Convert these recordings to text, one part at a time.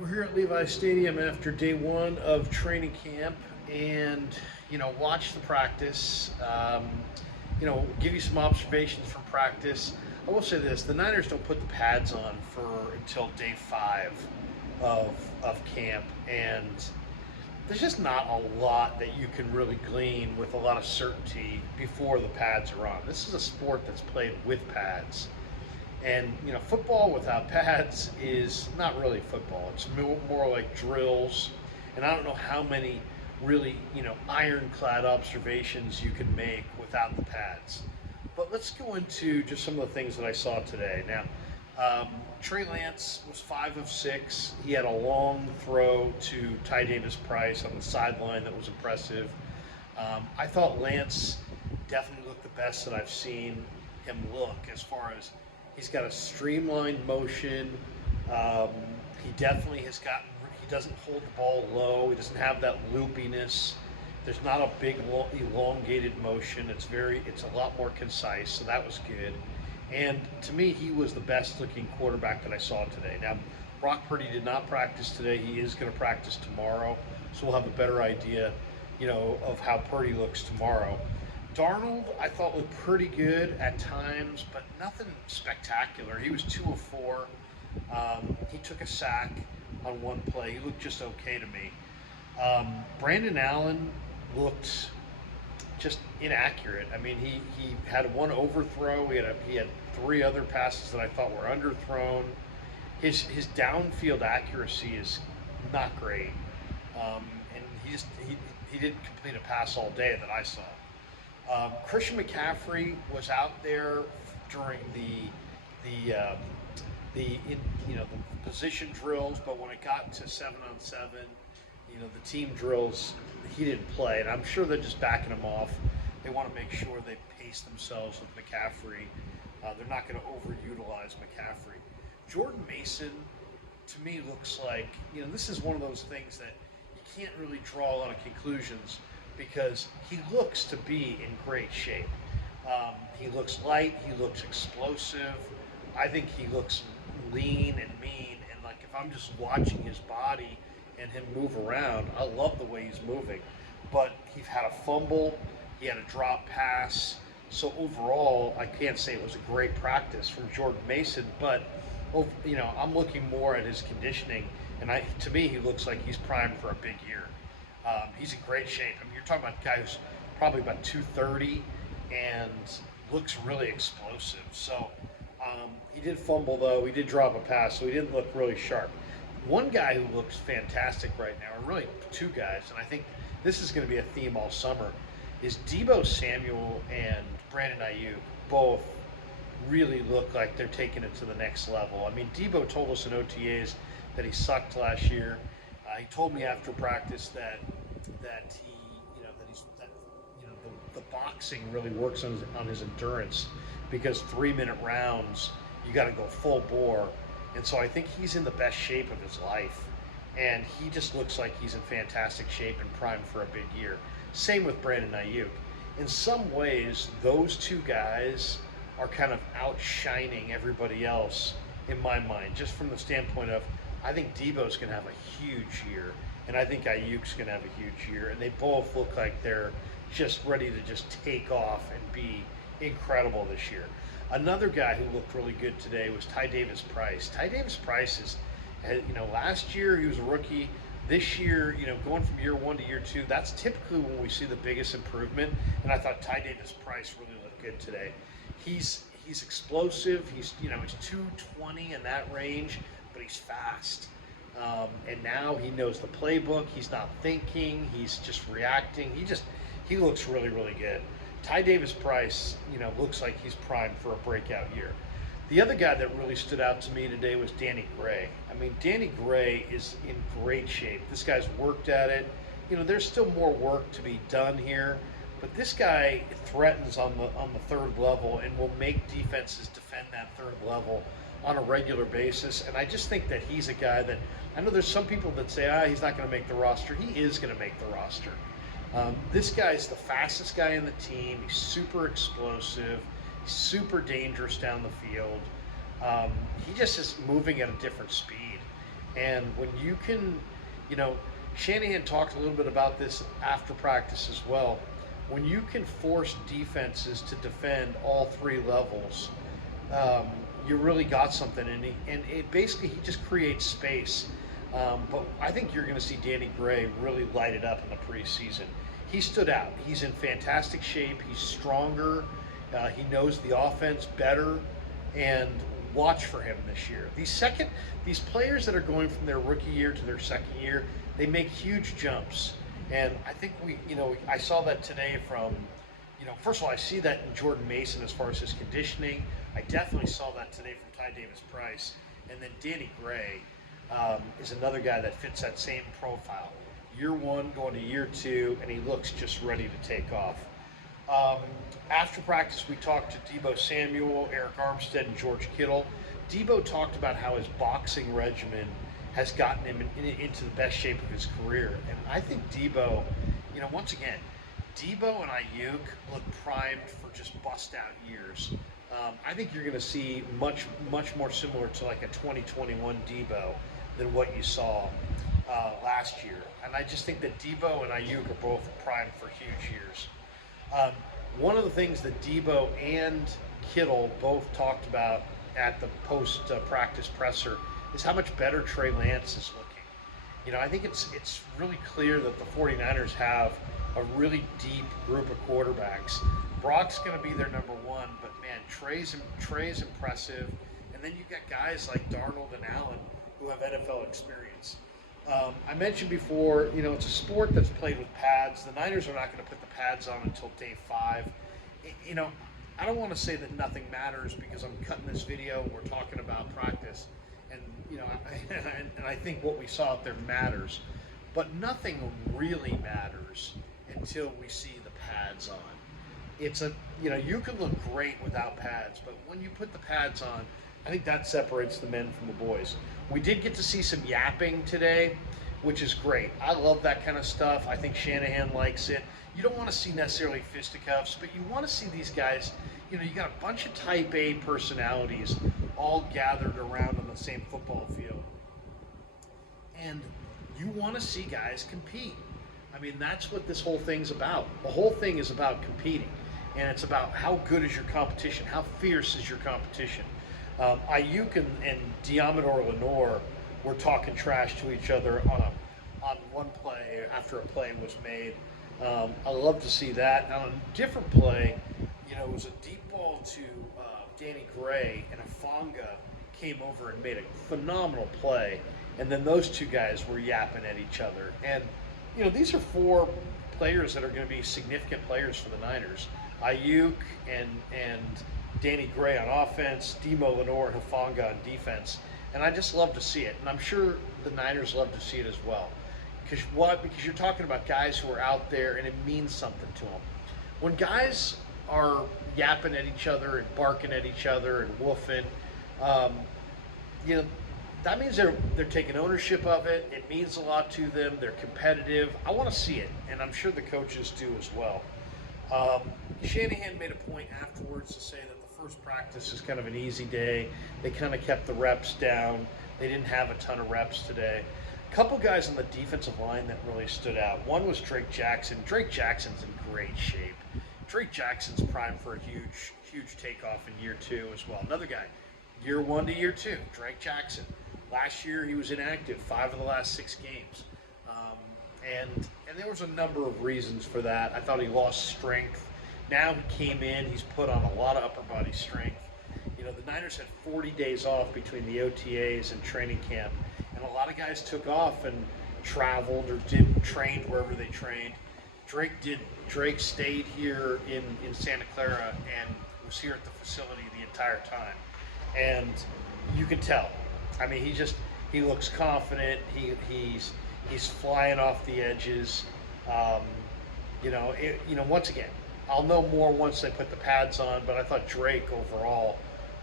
We're here at Levi Stadium after day one of training camp, and watch the practice. Give you some observations from practice. I will say this: the Niners don't put the pads on for until day five of camp, and there's just not a lot that you can really glean with a lot of certainty before the pads are on. This is a sport that's played with pads. And football without pads is not really football. It's more like drills, and I don't know how many really ironclad observations you can make without the pads. But let's go into just some of the things that I saw today. Now, Trey Lance was 5 of 6. He had a long throw to Ty Davis Price on the sideline that was impressive. I thought Lance definitely looked the best that I've seen him look as far as he's got a streamlined motion. He definitely has gotten. He doesn't hold the ball low. He doesn't have that loopiness. There's not a big elongated motion. It's a lot more concise. So that was good. And to me, he was the best looking quarterback that I saw today. Now, Brock Purdy did not practice today. He is going to practice tomorrow. So we'll have a better idea, of how Purdy looks tomorrow. Darnold, I thought looked pretty good at times, but nothing spectacular. He was 2 of 4. He took a sack on one play. He looked just okay to me. Brandon Allen looked just inaccurate. I mean, he had one overthrow. He had 3 other passes that I thought were underthrown. His downfield accuracy is not great, and he didn't complete a pass all day that I saw. Christian McCaffrey was out there during the position drills, but when it got to 7-on-7, the team drills, he didn't play, and I'm sure they're just backing him off. They want to make sure they pace themselves with McCaffrey. They're not going to overutilize McCaffrey. Jordan Mason, to me, looks like this is one of those things that you can't really draw a lot of conclusions, because he looks to be in great shape. He looks light, he looks explosive. I think he looks lean and mean, and like if I'm just watching his body and him move around, I love the way he's moving. But he had a fumble, he had a drop pass. So overall, I can't say it was a great practice from Jordan Mason, but I'm looking more at his conditioning, and to me, he looks like he's primed for a big year. He's in great shape. I mean, you're talking about a guy who's probably about 230 and looks really explosive. So he did fumble, though. He did drop a pass, so he didn't look really sharp. One guy who looks fantastic right now, or really 2 guys, and I think this is going to be a theme all summer, is Deebo Samuel and Brandon Ayuk. Both really look like they're taking it to the next level. I mean, Deebo told us in OTAs that he sucked last year. He told me after practice that the boxing really works on his endurance, because 3-minute rounds you got to go full bore, and so I think he's in the best shape of his life, and he just looks like he's in fantastic shape and primed for a big year. Same with Brandon Ayuk. In some ways, those 2 guys are kind of outshining everybody else in my mind, just from the standpoint of I think Deebo's going to have a huge year, and I think Ayuk's going to have a huge year, and they both look like they're just ready to just take off and be incredible this year. Another guy who looked really good today was Ty Davis Price. Ty Davis Price is, last year he was a rookie. This year, going from year 1 to year 2, that's typically when we see the biggest improvement, and I thought Ty Davis Price really looked good today. He's explosive. He's 220 in that range, but he's fast. And now he knows the playbook. He's not thinking. He's just reacting. He looks really, really good. Ty Davis Price, looks like he's primed for a breakout year. The other guy that really stood out to me today was Danny Gray. I mean, Danny Gray is in great shape. This guy's worked at it. There's still more work to be done here, but this guy threatens on the 3rd level and will make defenses defend that 3rd level on a regular basis. And I just think that he's a guy that, I know there's some people that say, he's not going to make the roster. He is going to make the roster. This guy's the fastest guy in the team. He's super explosive, super dangerous down the field. He just is moving at a different speed. And when you can, you know, Shanahan talked a little bit about this after practice as well. When you can force defenses to defend all three levels, um, you really got something. And it basically he just creates space. But I think you're going to see Danny Gray really light it up in the preseason. He stood out. He's in fantastic shape. He's stronger. He knows the offense better, and watch for him this year. These players that are going from their rookie year to their second year, they make huge jumps. And I think I saw that today from, first of all, I see that in Jordan Mason as far as his conditioning. I definitely saw that today from Ty Davis Price. And then Danny Gray is another guy that fits that same profile. Year one going to year two, and he looks just ready to take off. Um, After practice, we talked to Debo Samuel, Eric Armstead, and George Kittle. Debo talked about how his boxing regimen has gotten him into the best shape of his career. And I think Debo, once again, Debo and Ayuk look primed for just bust out years. I think you're going to see much, much more similar to like a 2021 Debo than what you saw last year. And I just think that Debo and Ayuk are both primed for huge years. Um, One of the things that Debo and Kittle both talked about at the post practice presser is how much better Trey Lance is looking. I think it's really clear that the 49ers have a really deep group of quarterbacks. Brock's going to be their number one, but man, Trey's impressive. And then you've got guys like Darnold and Allen who have NFL experience. I mentioned before, it's a sport that's played with pads. The Niners are not going to put the pads on until day 5. I don't want to say that nothing matters because I'm cutting this video. We're talking about practice, and and I think what we saw out there matters, but nothing really matters until we see the pads on. You can look great without pads, but when you put the pads on, I think that separates the men from the boys. We did get to see some yapping today, which is great. I love that kind of stuff. I think Shanahan likes it. You don't want to see necessarily fisticuffs, but you want to see these guys. You got a bunch of type A personalities all gathered around on the same football field. And you want to see guys compete. I mean, that's what this whole thing's about. The whole thing is about competing. And it's about how good is your competition, how fierce is your competition. Ayuk and Diamador Lenore were talking trash to each other on one play after a play was made. I love to see that. On a different play, it was a deep ball to Danny Gray, and Afonga came over and made a phenomenal play. And then those two guys were yapping at each other. And, these are 4 players that are going to be significant players for the Niners. Ayuk and Danny Gray on offense, Demo Lenore and Hufanga on defense. And I just love to see it. And I'm sure the Niners love to see it as well. Because what? Because you're talking about guys who are out there and it means something to them. When guys are yapping at each other and barking at each other and woofing, um, that means they're taking ownership of it. It means a lot to them. They're competitive. I want to see it, and I'm sure the coaches do as well. Shanahan made a point afterwards to say that the first practice is kind of an easy day. They kind of kept the reps down. They didn't have a ton of reps today. A couple guys on the defensive line that really stood out. One was Drake Jackson. Drake Jackson's in great shape. Drake Jackson's primed for a huge takeoff in year 2 as well. Another guy, year 1 to year 2, Drake Jackson. Last year he was inactive 5 of the last 6 games. And there was a number of reasons for that. I thought he lost strength. Now he came in, he's put on a lot of upper body strength. The Niners had 40 days off between the OTAs and training camp, and a lot of guys took off and traveled or trained wherever they trained. Drake stayed here in Santa Clara and was here at the facility the entire time. And you can tell. I mean, he looks confident. He's flying off the edges. Once again, I'll know more once they put the pads on, but I thought Drake overall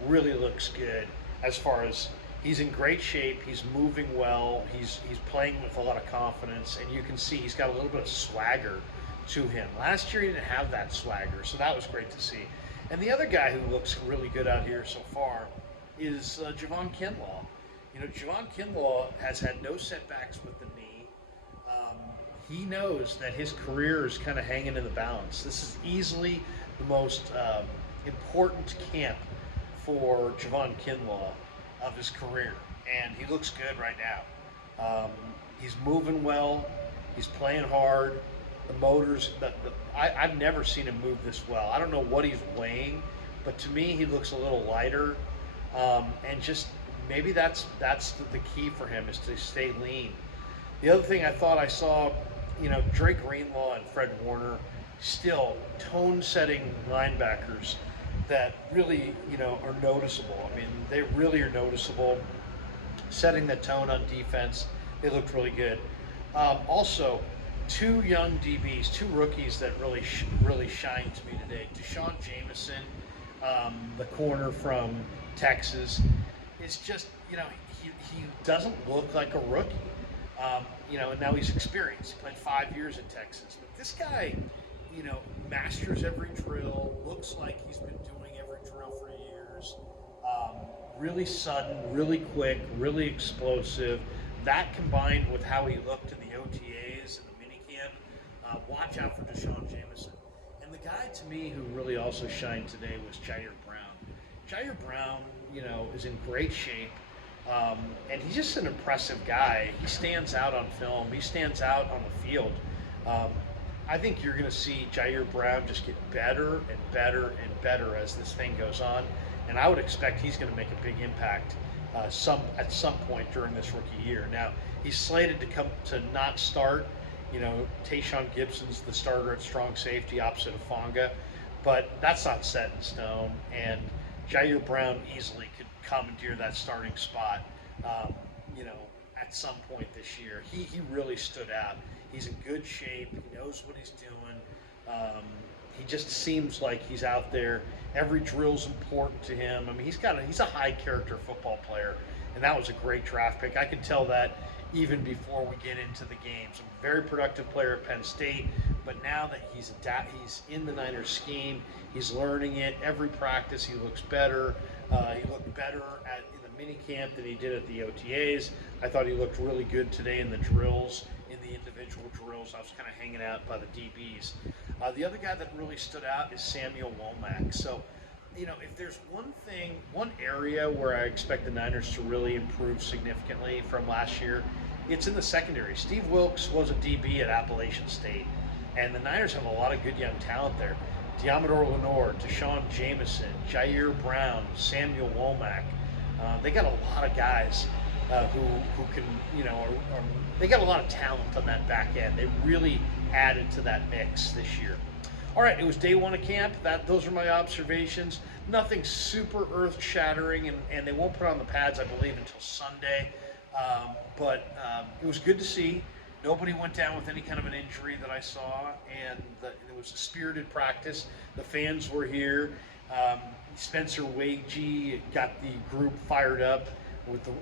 really looks good as far as he's in great shape. He's moving well. He's playing with a lot of confidence, and you can see he's got a little bit of swagger to him. Last year he didn't have that swagger, so that was great to see. And the other guy who looks really good out here so far is Javon Kinlaw. Javon Kinlaw has had no setbacks with the knee. Um, he knows that his career is kind of hanging in the balance. This is easily the most important camp for Javon Kinlaw of his career, and he looks good right now. He's moving well. He's playing hard. The motors. I've never seen him move this well. I don't know what he's weighing, but to me, he looks a little lighter, and just maybe that's the key for him is to stay lean. The other thing I thought I saw, Drake Greenlaw and Fred Warner, still tone-setting linebackers that really, are noticeable. I mean, they really are noticeable, setting the tone on defense. They looked really good. Also, two young DBs, two rookies that really shined to me today. Deshaun Jameson, the corner from Texas, is just, he doesn't look like a rookie. And now he's experienced. He played 5 years in Texas. But this guy, masters every drill, looks like he's been doing every drill for years. Really sudden, really quick, really explosive. That combined with how he looked in the OTAs and the minicamp, watch out for Deshaun Jameson. And the guy to me who really also shined today was Jair Brown. Jair Brown, is in great shape. And he's just an impressive guy. He stands out on film. He stands out on the field. I think you're going to see Jair Brown just get better and better and better as this thing goes on. And I would expect he's going to make a big impact at some point during this rookie year. Now, he's slated to not start. Tayshaun Gibson's the starter at strong safety opposite of Fonga. But that's not set in stone. And Jair Brown easily could commandeer that starting spot, at some point this year. He really stood out. He's in good shape. He knows what he's doing. He just seems like he's out there. Every drill's important to him. I mean, he's a high character football player, and that was a great draft pick. I could tell that even before we get into the games. A very productive player at Penn State, but now that he's in the Niners scheme, he's learning it. Every practice he looks better. He looked better in the mini camp than he did at the OTAs. I thought he looked really good today in the drills, in the individual drills. I was kind of hanging out by the DBs. The other guy that really stood out is Samuel Womack. So, if there's one area where I expect the Niners to really improve significantly from last year, it's in the secondary. Steve Wilkes was a DB at Appalachian State, and the Niners have a lot of good young talent there. Diamador Lenore, Deshaun Jameson, Jair Brown, Samuel Womack. They got a lot of guys who can, they got a lot of talent on that back end. They really added to that mix this year. All right, it was day one of camp. Those are my observations. Nothing super earth-shattering, and they won't put on the pads, I believe, until Sunday. But it was good to see. Nobody went down with any kind of an injury that I saw, and it was a spirited practice. The fans were here. Spencer Wagee got the group fired up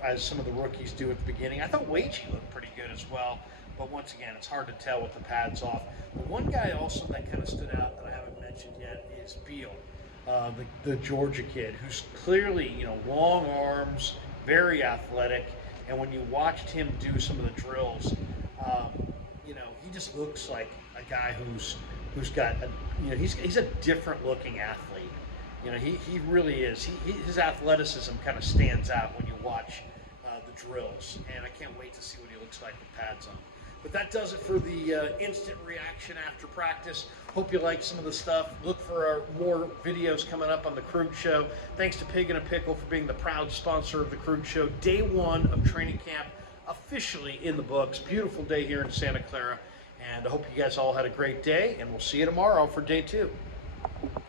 as some of the rookies do at the beginning. I thought Wagee looked pretty good as well, but once again, it's hard to tell with the pads off. The one guy also that kind of stood out that I haven't mentioned yet is Beal, the Georgia kid, who's clearly, long arms, very athletic, and when you watched him do some of the drills, he just looks like a guy who's got he's a different looking athlete. He really is. His athleticism kind of stands out when you watch the drills, and I can't wait to see what he looks like with pads on. But that does it for the instant reaction after practice. Hope you liked some of the stuff. Look for more videos coming up on the Krug Show. Thanks to Pig and a Pickle for being the proud sponsor of the Krug Show. Day one of training camp officially in the books. Beautiful day here in Santa Clara. And I hope you guys all had a great day, and we'll see you tomorrow for day two.